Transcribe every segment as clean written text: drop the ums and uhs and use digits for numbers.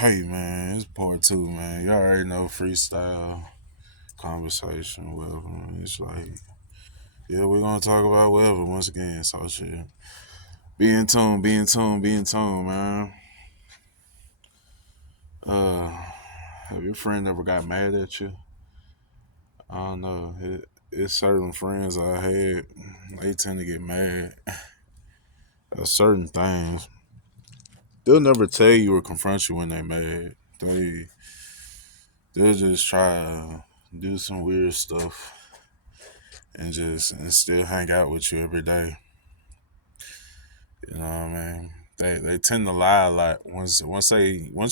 Hey man, it's part two, man. You already know freestyle conversation, whatever. Man. It's like, yeah, we're gonna talk about whatever once again. So shit. Be in tune, be in tune, be in tune, man. Uh have your friend ever got mad at you? I don't know. It's certain friends I had, they tend to get mad at certain things. They'll never tell you or confront you when they mad. They'll just try to do some weird stuff and still hang out with you every day. You know what I mean? They tend to lie a lot. Once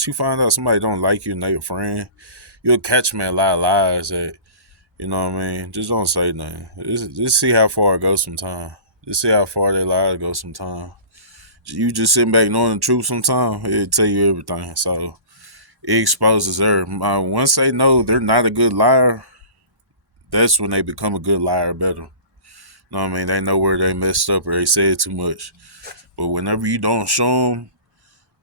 you find out somebody don't like you and they your friend, you'll catch them at a lot of lies that you know what I mean. Just don't say nothing. Just see how far it goes sometime. Just see how far they lie go sometime. You just sitting back knowing the truth sometime, it'll tell you everything. So it exposes her. Once they know they're not a good liar, that's when they become a good liar better. You know what I mean? They know where they messed up or they said too much. But whenever you don't show them,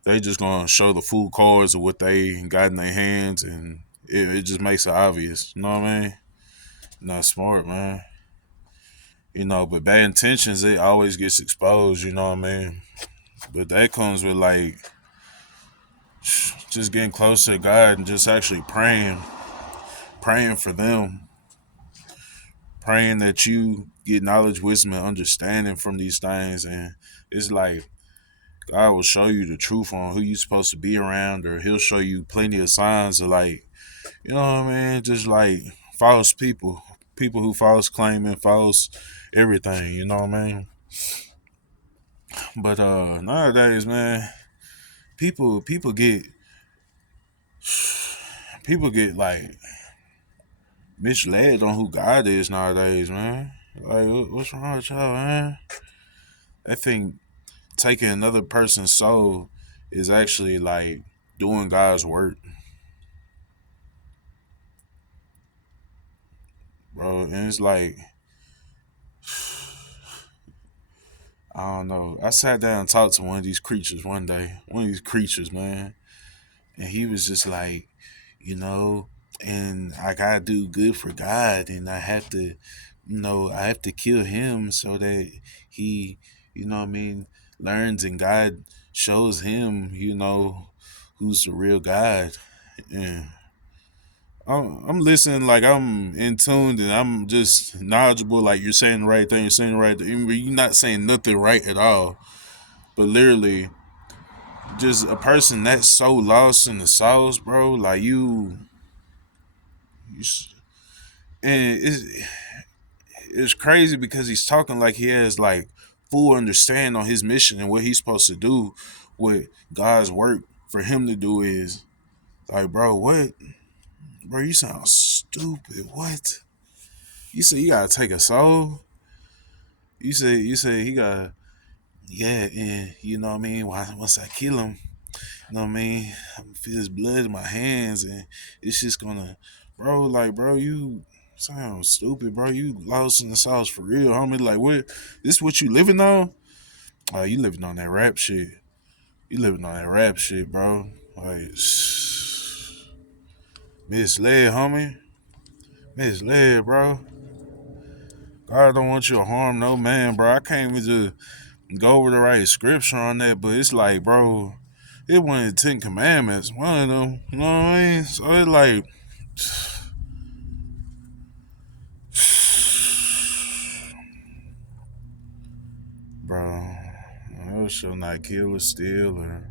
they just gonna show the full cards of what they got in their hands, and it just makes it obvious. You know what I mean? Not smart, man. But bad intentions, it always gets exposed. You know what I mean? But that comes with like just getting close to God and just actually praying for them, praying that you get knowledge, wisdom, and understanding from these things, and it's like God will show you the truth on who you're supposed to be around, or He'll show you plenty of signs of like, you know what I mean, just like false people who false claiming, false everything. You know what I mean? But nowadays, man, people get like misled on who God is nowadays, man. Like, what's wrong with y'all, man? I think taking another person's soul is actually like doing God's work, bro. And it's like, I don't know. I sat down and talked to one of these creatures one day. One of these creatures, man. And he was just like, you know, and I gotta do good for God, and I have to, I have to kill him so that he, what I mean, learns and God shows him, who's the real God. And I'm listening like I'm in tune and I'm just knowledgeable. Like you're saying the right thing, you're saying the right thing. You're not saying nothing right at all. But literally, just a person that's so lost in the sauce, bro. Like you and it's crazy because he's talking like he has like full understanding on his mission and what he's supposed to do. What God's work for him to do is like, bro, what, bro? You sound stupid. What? You say you gotta take a soul? You say he got, yeah, and you know what I mean. Once I kill him, you know what I mean. I feel his blood in my hands, and it's just gonna, bro. Like, bro, you sound stupid, bro. You lost in the sauce for real, homie. Like, what? This what you living on? Oh, you living on that rap shit. You living on that rap shit, bro. Like, misled, homie. Misled, bro. God don't want you to harm no man, bro. I can't even just go over the right scripture on that, but it's like, bro, it one of the 10 Commandments, one of them. You know what I mean? So it's like, bro, I shall not kill or steal, or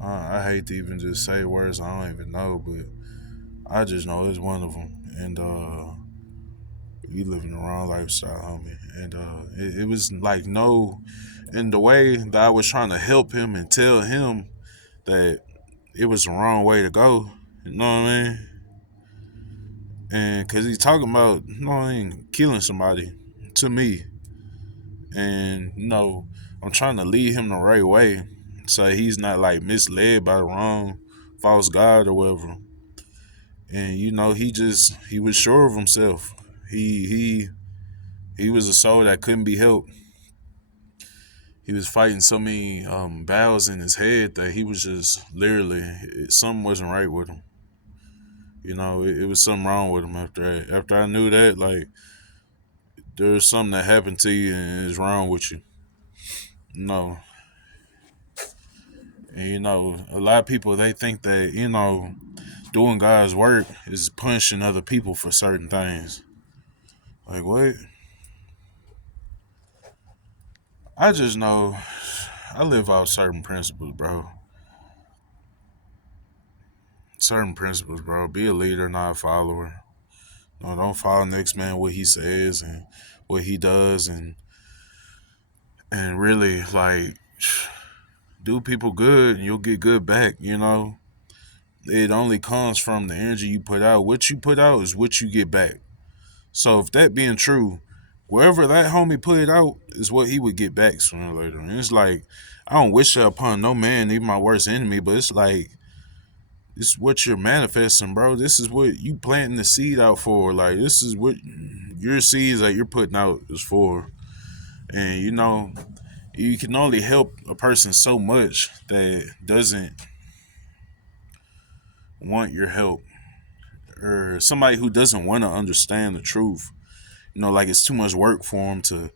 I hate to even just say words I don't even know, but I just know it's one of them. And you living the wrong lifestyle, homie. And it was like no, in the way that I was trying to help him and tell him that it was the wrong way to go. You know what I mean? And because he's talking about, killing somebody to me. And, I'm trying to lead him the right way so he's not like misled by the wrong false God or whatever. And, he was sure of himself. He was a soul that couldn't be helped. he was fighting so many battles in his head that he was just literally something wasn't right with him. It was something wrong with him after that. After I knew that, like there's something that happened to you and is wrong with you. No, and a lot of people they think that doing God's work is punishing other people for certain things. Like what? I just know I live out certain principles, bro. Certain principles, bro. Be a leader, not a follower. No, don't follow next man what he says and what he does, and really like do people good and you'll get good back. It only comes from the energy you put out. What you put out is what you get back. So if that being true, wherever that homie put it out is what he would get back sooner or later. And it's like I don't wish that upon no man, even my worst enemy, but it's like it's what you're manifesting, bro. This is what you planting the seed out for. Like this is what your seeds that you're putting out is for. And you can only help a person so much that doesn't want your help, or somebody who doesn't want to understand the truth. Like it's too much work for them to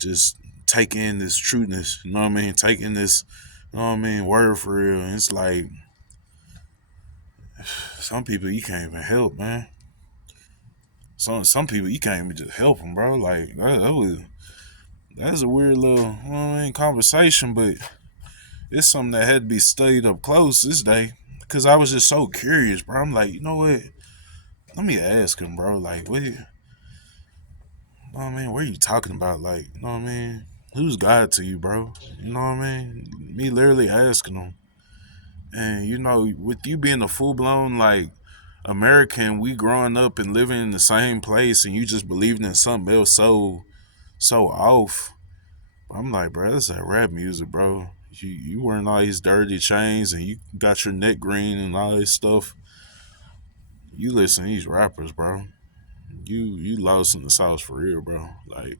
just take in this truthness. You know what I mean? Take in this, word for real. And it's like some people you can't even help, man. Some people you can't even just help them, bro. Like that's a weird little, conversation, but it's something that had to be studied up close this day because I was just so curious, bro. I'm like, you know what? Let me ask him, bro. Like, what? What are you talking about? Like, who's God to you, bro? You know what I mean? Me literally asking him. And, with you being a full blown, like, American, we growing up and living in the same place and you just believing in something else so off. I'm like, bro, that's that rap music, bro. You wearing all these dirty chains and you got your neck green and all this stuff. You listen to these rappers, bro. You lost in the sauce for real, bro. Like,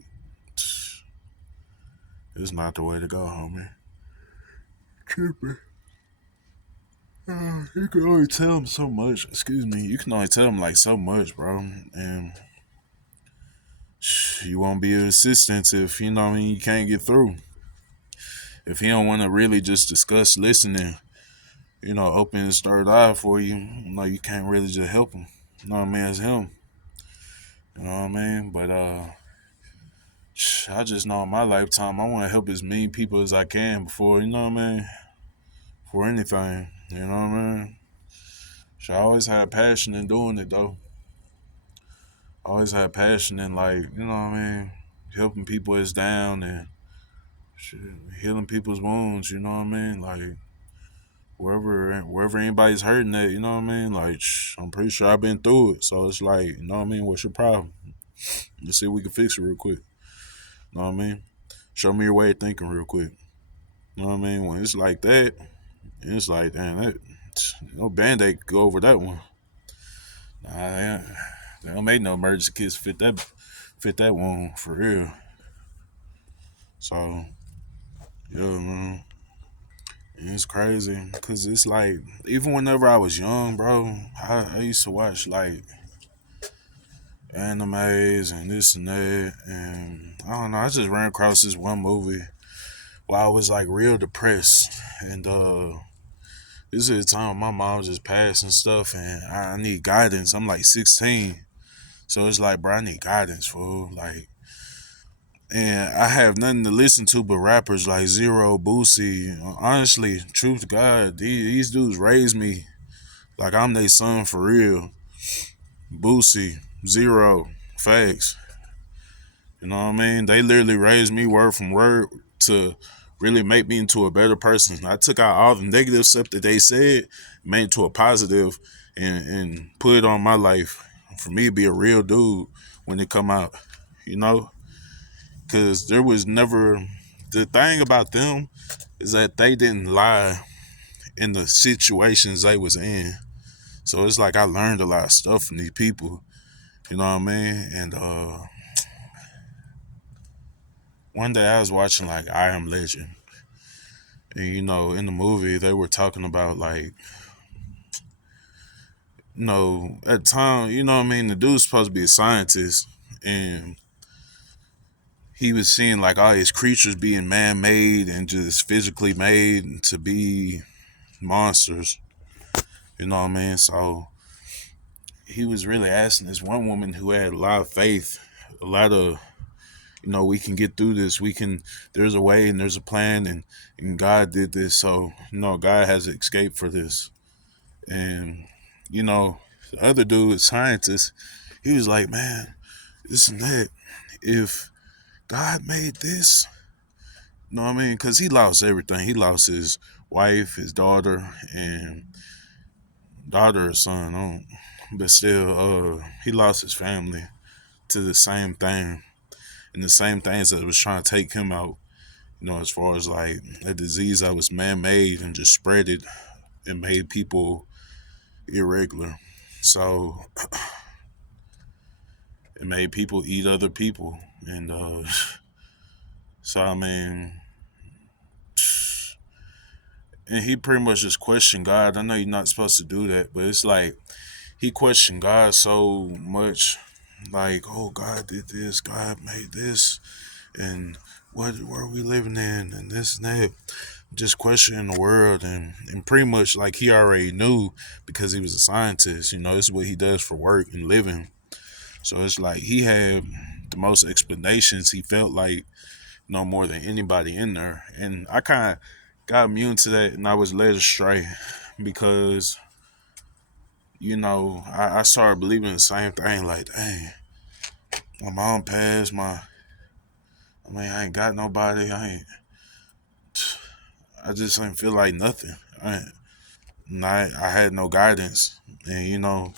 it's not the way to go, homie. Tripping. You can only tell them so much. Excuse me. You can only tell them like so much, bro. And you won't be assistance if you can't get through. If he don't want to really just discuss listening, open his third eye for you, you can't really just help him. You know what I mean? It's him. You know what I mean? But I just know in my lifetime I want to help as many people as I can before, for anything. You know what I mean? I always had passion in doing it though. I always had passion in like, helping people is down and shit, healing people's wounds, you know what I mean? Like wherever anybody's hurting at, you know what I mean? Like I'm pretty sure I've been through it. So it's like, you know what I mean, what's your problem? Let's see if we can fix it real quick. You know what I mean? Show me your way of thinking real quick. You know what I mean? When it's like that, it's like, damn, that no band-aid could go over that one. Nah, they don't make no emergency kits fit that wound for real. So yeah, man. And it's crazy because it's like even whenever I was young, bro, I used to watch like animes and this and that, and I don't know. I just ran across this one movie while I was like real depressed, and this is the time my mom just passed and stuff, and I need guidance. I'm like 16, so it's like, bro, I need guidance, fool. Like, and I have nothing to listen to but rappers like Zero, Boosie. Honestly, truth to God, these dudes raised me like I'm their son for real. Boosie, Zero, facts. You know what I mean? They literally raised me word from word to really make me into a better person. I took out all the negative stuff that they said, made it to a positive, and put it on my life for me to be a real dude when it come out. You know, because there was never the thing about them is that they didn't lie in the situations they was in. So it's like I learned a lot of stuff from these people. You know what I mean? And one day I was watching like I Am Legend. And in the movie they were talking about like, at the time, what I mean, the dude's supposed to be a scientist, and he was seeing like all his creatures being man-made and just physically made to be monsters. You know what I mean? So he was really asking this one woman who had a lot of faith, a lot of, we can get through this. We can. There's a way and there's a plan, and God did this. So God has an escape for this. And the other dude, scientist, he was like, man, this and that. If God made this, you know what I mean? Because he lost everything. He lost his wife, his daughter, and daughter or son. I don't, but still, he lost his family to the same thing, and the same things that was trying to take him out. As far as like a disease that was man-made and just spread it and made people irregular. So it made people eat other people, and so I mean, and he pretty much just questioned God. I know you're not supposed to do that, but it's like he questioned God so much, like, oh, God did this, God made this, and what are we living in, and this and that, just questioning the world, and pretty much like he already knew because he was a scientist. This is what he does for work and living. So it's like he had the most explanations. He felt like no more than anybody in there, and I kind of got immune to that, and I was led astray because I started believing the same thing. Like, dang, my mom passed. I ain't got nobody. I just didn't feel like nothing. I had no guidance, and I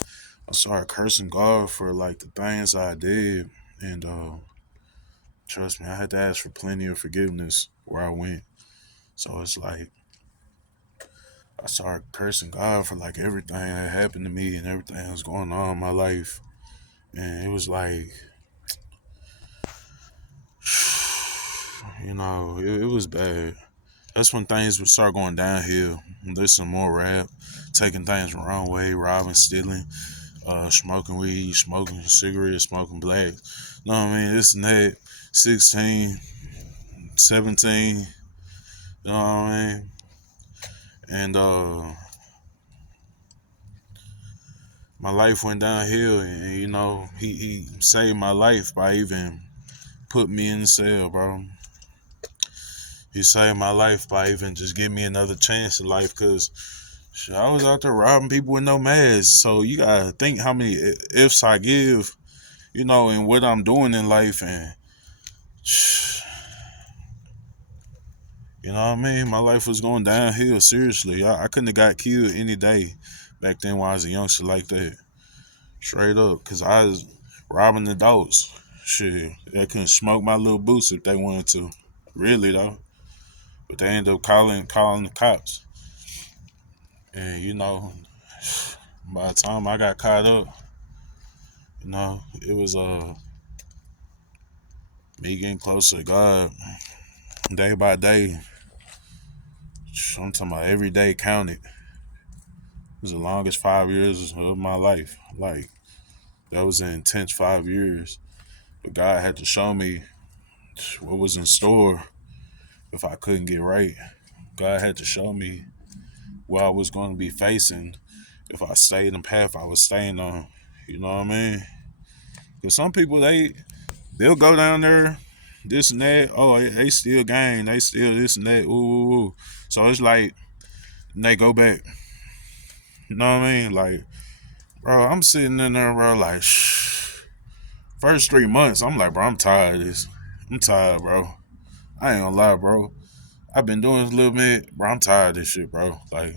started cursing God for like the things I did, and trust me, I had to ask for plenty of forgiveness where I went. So it's like I started cursing God for like everything that happened to me and everything that was going on in my life, and it was like, it was bad. That's when things would start going downhill. Listen to more rap, taking things the wrong way, robbing, stealing, smoking weed, smoking cigarettes, smoking black. You know what I mean? This and that. 16, 17. You know what I mean? And my life went downhill, and he saved my life by even put me in the cell, bro. He saved my life by even just giving me another chance in life, because I was out there robbing people with no mask. So you gotta think how many ifs I give, and what I'm doing in life, and you know what I mean. My life was going downhill. Seriously, I couldn't have got killed any day back then when I was a youngster like that. Straight up, cause I was robbing adults. Shit, they couldn't smoke my little boots if they wanted to. Really though, but they ended up calling the cops. And by the time I got caught up, it was me getting closer to God day by day. I'm talking about every day counted. It was the longest 5 years of my life. Like, that was an intense 5 years. But God had to show me what was in store if I couldn't get right. God had to show me what I was going to be facing if I stayed in the path I was staying on. You know what I mean? Because some people, they'll go down there, this and that. Oh, they still gang. They still this and that. Ooh, ooh, ooh. So it's like, they go back. You know what I mean? Like, bro, I'm sitting in there, bro, like, first 3 months, I'm like, bro, I'm tired of this. I'm tired, bro. I ain't gonna lie, bro. I've been doing this a little bit, bro. I'm tired of this shit, bro. Like,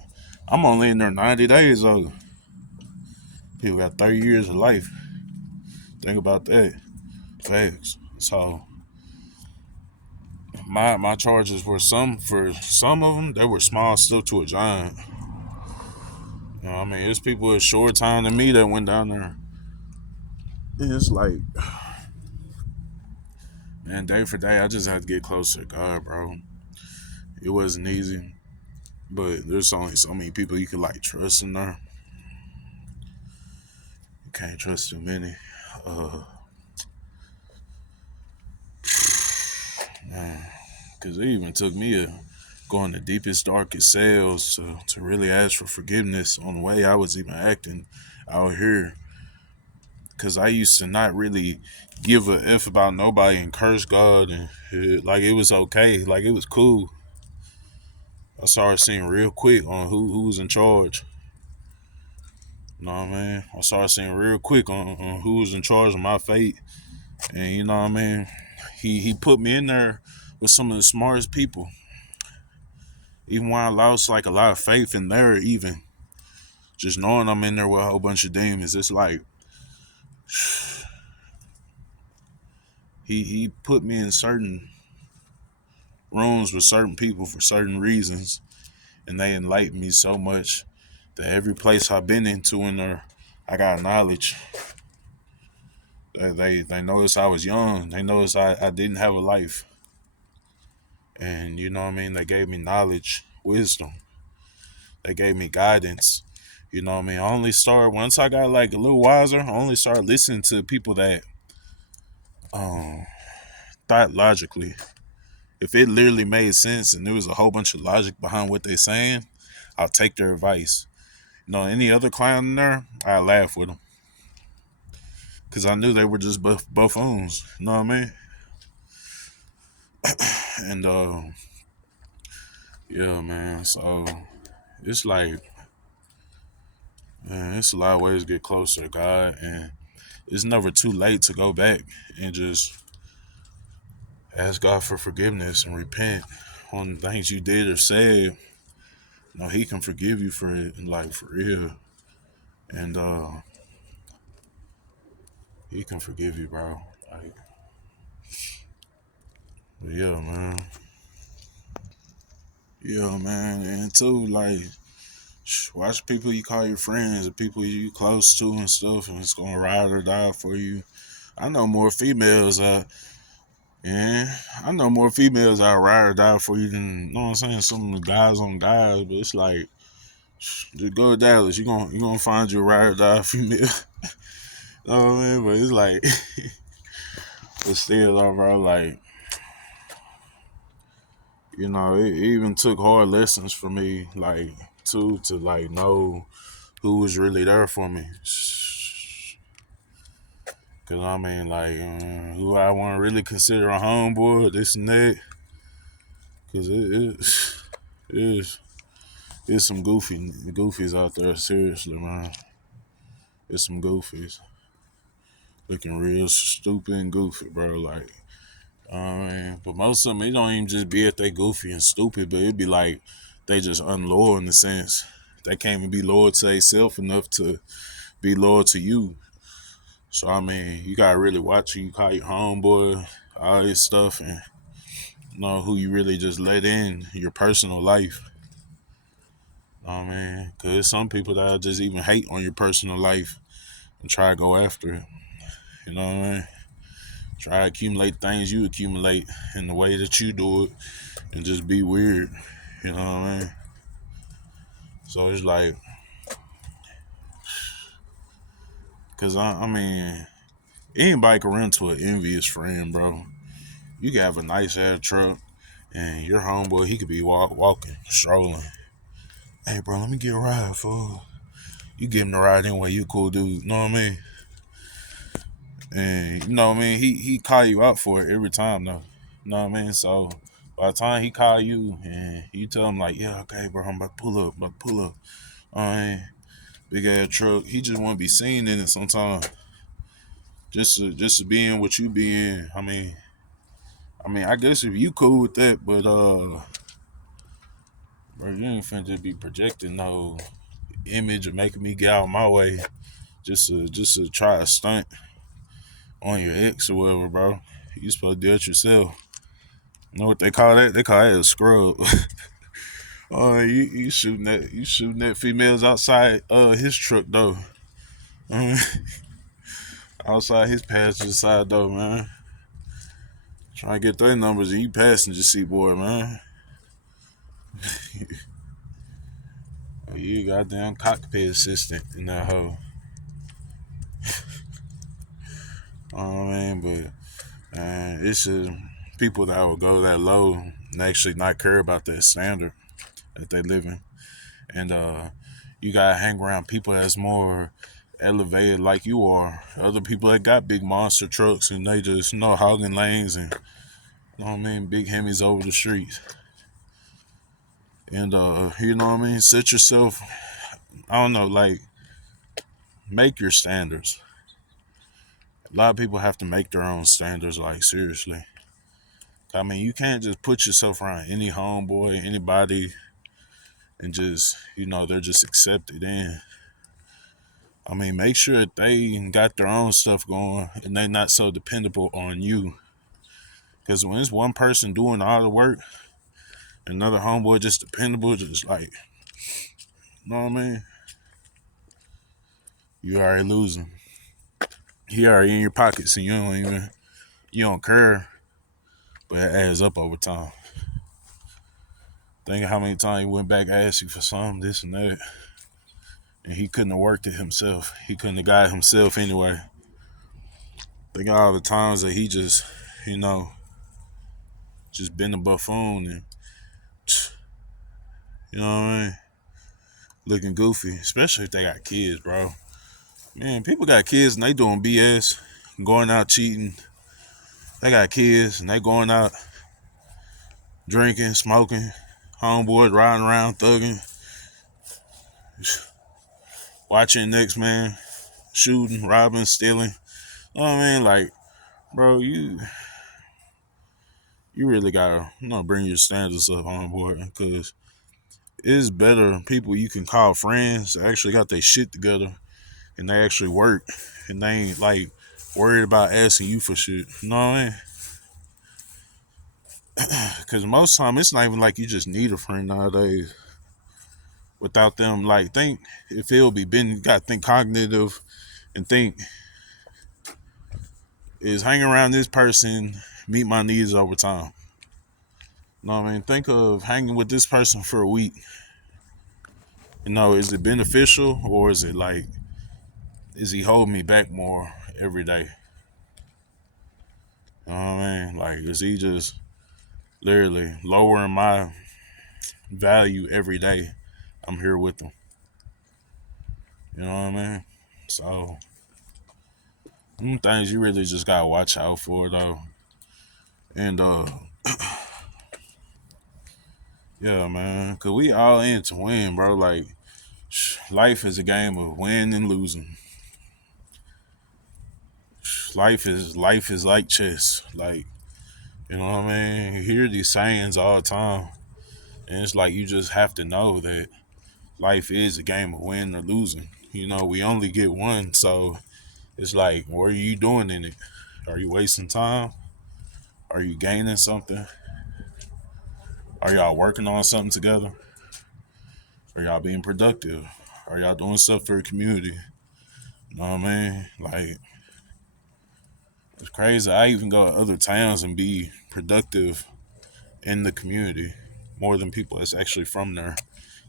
I'm only in there 90 days, though. People got 30 years of life. Think about that. Facts. So, my charges were for some of them, they were small still to a giant. I mean, there's people with short time than me that went down there. It's like, man, day for day, I just had to get closer to God, bro. It wasn't easy, but there's only so many people you can like trust in there. You can't trust too many. Uh, man, because it even took me going the deepest, darkest cells to really ask for forgiveness on the way I was even acting out here. Because I used to not really give a f about nobody and curse God and like it was okay, like it was cool. I started seeing real quick on who was in charge. You know what I mean? I started seeing real quick on who was in charge of my fate, and you know what I mean. He put me in there with some of the smartest people. Even when I lost like a lot of faith in there, even just knowing I'm in there with a whole bunch of demons, it's like he put me in certain rooms with certain people for certain reasons, and they enlightened me so much that every place I've been into in there, I got knowledge. They noticed I was young. They noticed I didn't have a life, and you know what I mean. They gave me knowledge, wisdom. They gave me guidance. You know what I mean. I only started once I got like a little wiser. I only started listening to people that um thought logically. If it literally made sense and there was a whole bunch of logic behind what they're saying, I'll take their advice. You know, any other clown in there, I laugh with them because I knew they were just buffoons. You know what I mean? And yeah, man. So it's like, man, it's a lot of ways to get closer to God, and it's never too late to go back and just ask God for forgiveness and repent on things you did or said. You know, He can forgive you for it, like for real, and He can forgive you, bro. Like, but yeah, man, and too, like, watch people you call your friends, the people you close to and stuff, and it's gonna ride or die for you. I know more females. Yeah, I know more females that ride or die for you than you know what I'm saying. Some of the guys on guys, but it's like just go to Dallas. You gonna find your ride or die female. You know what I mean? But it's like, but still, though, bro. Like it even took hard lessons for me, like to like know who was really there for me. Cause I mean, like, who I want to really consider a homeboy, this and that. Cause it is it's some goofies out there. Seriously, man, it's some goofies looking real stupid and goofy, bro. Like, but most of them, it don't even just be if they goofy and stupid, but it be like they just unloyal in the sense they can't even be loyal to themselves enough to be loyal to you. So I mean, you gotta really watch who you call your homeboy, all this stuff, and know who you really just let in your personal life. You know what I mean? Because some people that just even hate on your personal life and try to go after it. You know what I mean? Try to accumulate things you accumulate in the way that you do it and just be weird. You know what I mean? So it's like, because I mean, anybody can run to an envious friend, bro. You can have a nice ass truck and your homeboy, he could be walking, strolling. Hey, bro, let me get a ride, fool. You give him the ride anyway, you a cool dude. You know what I mean? And you know what I mean? He call you out for it every time though. You know what I mean? So by the time he call you and you tell him like, yeah, okay, bro, I'm about to pull up, I mean, big ass truck. He just want to be seen in it sometimes. Just to be in what you be in. I mean, I guess if you cool with that, but bro, you ain't finna just be projecting no image or making me get out of my way just to try a stunt on your ex or whatever, bro. You supposed to do it yourself. You know what they call that? They call that a scrub. Oh, you shooting at females outside his truck though. I outside his passenger side though, man. Trying to get their numbers and you passenger seat boy, man. You goddamn cockpit assistant in that hoe. I mean, but it's just people that would go that low and actually not care about that standard that they live in. And you gotta hang around people that's more elevated like you are. Other people that got big monster trucks and they just hogging lanes and you know what I mean, big Hemis over the streets. And you know what I mean, set yourself. I don't know, like make your standards. A lot of people have to make their own standards. Like seriously, I mean, you can't just put yourself around any homeboy, anybody, and just they're just accepted in. I mean, make sure that they got their own stuff going and they're not so dependable on you. Because when it's one person doing all the work, another homeboy just dependable, just like, you know what I mean? You already losing. He already in your pockets and you don't care, but it adds up over time. Think of how many times he went back asked you for something, this and that, and he couldn't have worked it himself. He couldn't have got it himself anyway. Think of all the times that he just, you know, just been a buffoon and, you know what I mean, looking goofy, especially if they got kids, bro. Man, people got kids and they doing BS, going out cheating. They got kids and they going out drinking, smoking, homeboys riding around thugging, watching next man, shooting, robbing, stealing. You know what I mean? Like, bro, you really gotta bring your standards up, homeboy, because it's better people you can call friends that actually got their shit together and they actually work and they ain't like worried about asking you for shit. You know what I mean? Because most time it's not even like you just need a friend nowadays. Without them, like think if it'll be been, you gotta think cognitive and think is hanging around this person meet my needs over time. You know what I mean? Think of hanging with this person for a week. Is it beneficial or is it like is he holding me back more every day? You know what I mean? Like is he just literally lowering my value every day I'm here with him? You know what I mean? So them things you really just gotta watch out for though. And yeah, man, cause we all in to win, bro. Like life is a game of winning and losing. Life is like chess. Like, you know what I mean? You hear these sayings all the time. And it's like you just have to know that life is a game of winning or losing. We only get one, so it's like, what are you doing in it? Are you wasting time? Are you gaining something? Are y'all working on something together? Are y'all being productive? Are y'all doing stuff for the community? You know what I mean? Like, it's crazy. I even go to other towns and be productive in the community more than people that's actually from there.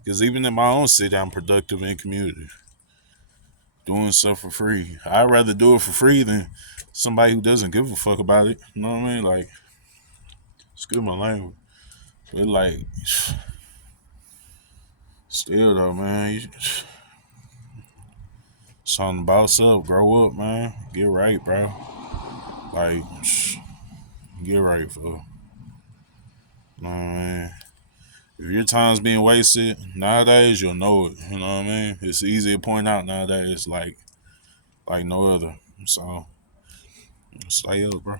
Because even in my own city, I'm productive in community, doing stuff for free. I'd rather do it for free than somebody who doesn't give a fuck about it. You know what I mean? Like, excuse my language. But like, still though, man, it's on the boss up, grow up, man, get right, bro. Like, get right, fool. You know what I mean? If your time's being wasted nowadays, you'll know it. You know what I mean? It's easy to point out nowadays, like no other. So stay up, bro.